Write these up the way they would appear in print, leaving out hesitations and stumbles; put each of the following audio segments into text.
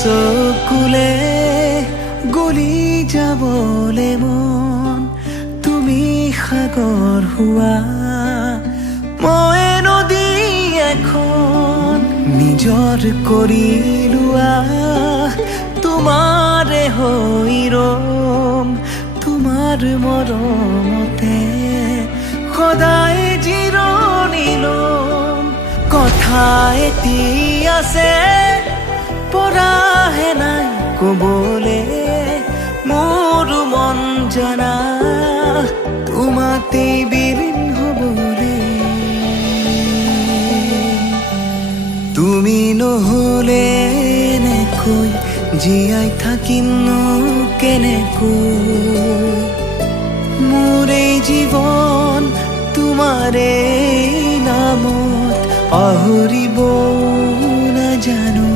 চকুলে গলি যাবলে মন তুমি সাগৰ হোৱা মই নদী এখন নিজৰ কৰি লোৱা তোমাৰে হৈ ৰম তোমাৰ মৰমতে সদায় জিৰণি লম কথা এটি আছে পৰাহে নাই কবলে মোৰ মন জানা তোমাতেই বিলীন হবলে তুমি নহলে এনেকৈ জীয়াই থাকিমনো কেনেকৈ মোৰ এই জীৱন তোমাৰে নামত পাহৰিব নাজানো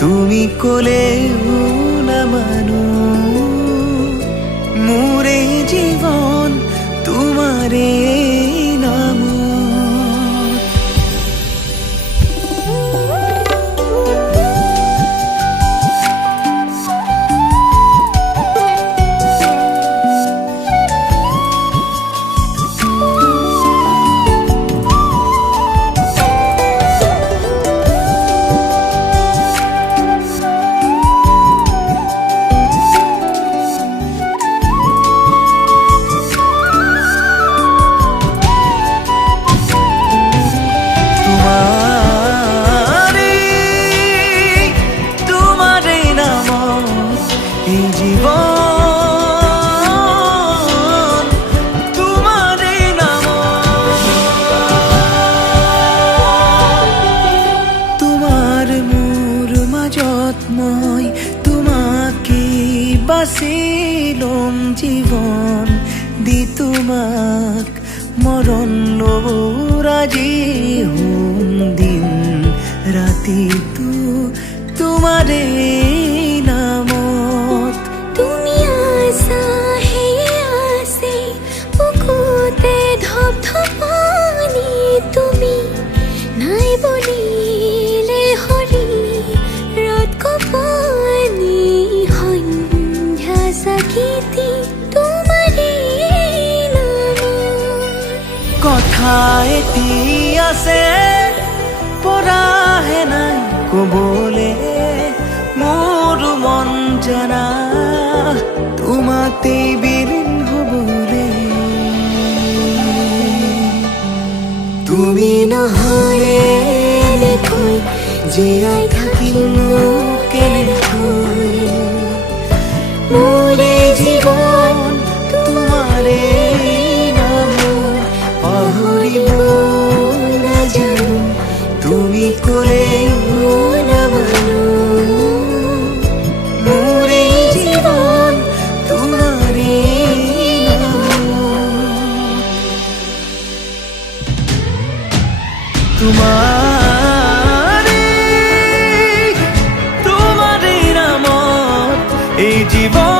তুমি কলেও নামানো মোৰ এই জীৱন তোমাৰে নামত মই তোমাকে বাচিলম জীবন দি তোমাক মৰণ ল'বৰ আজি হোম দিন ৰাতিটো তোমাৰে নামত তুমি আছা হে আছে বুকুতে ধপধপানি তুমি নাই বলিলে হৰি ৰদ কপানি সন্ধ্যা চাকিতি তোমাৰে নামত কথা এটি আছে পৰাহে নাই কবলে মোৰ মন জানা তোমাতেই বিলীন হবলে তুমি নহলে এনেকৈ জীয়াই থাকিমনো কেনেকৈ মোৰ এই জীৱন তোমাৰে নামত পাহৰিব নাজানো তুমি কলেও নামানো মোৰ এই জীৱন তোমাৰে নামত তোমাৰে নামত এই জীৱন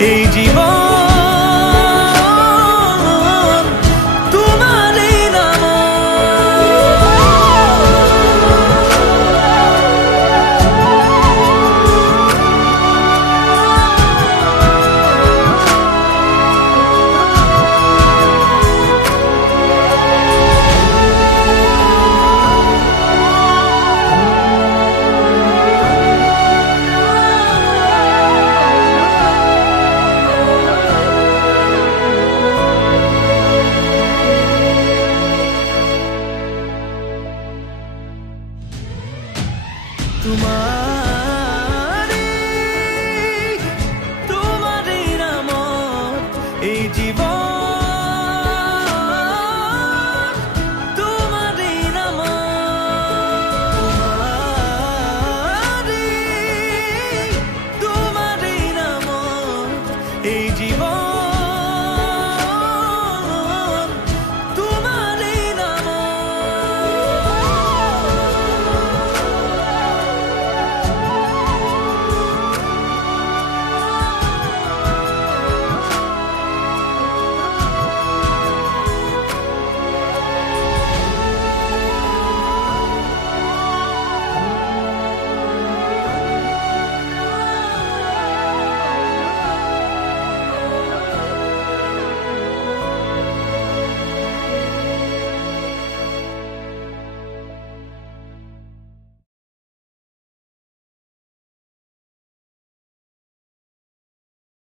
এই জীবন তোমাৰে নাম তোমাৰ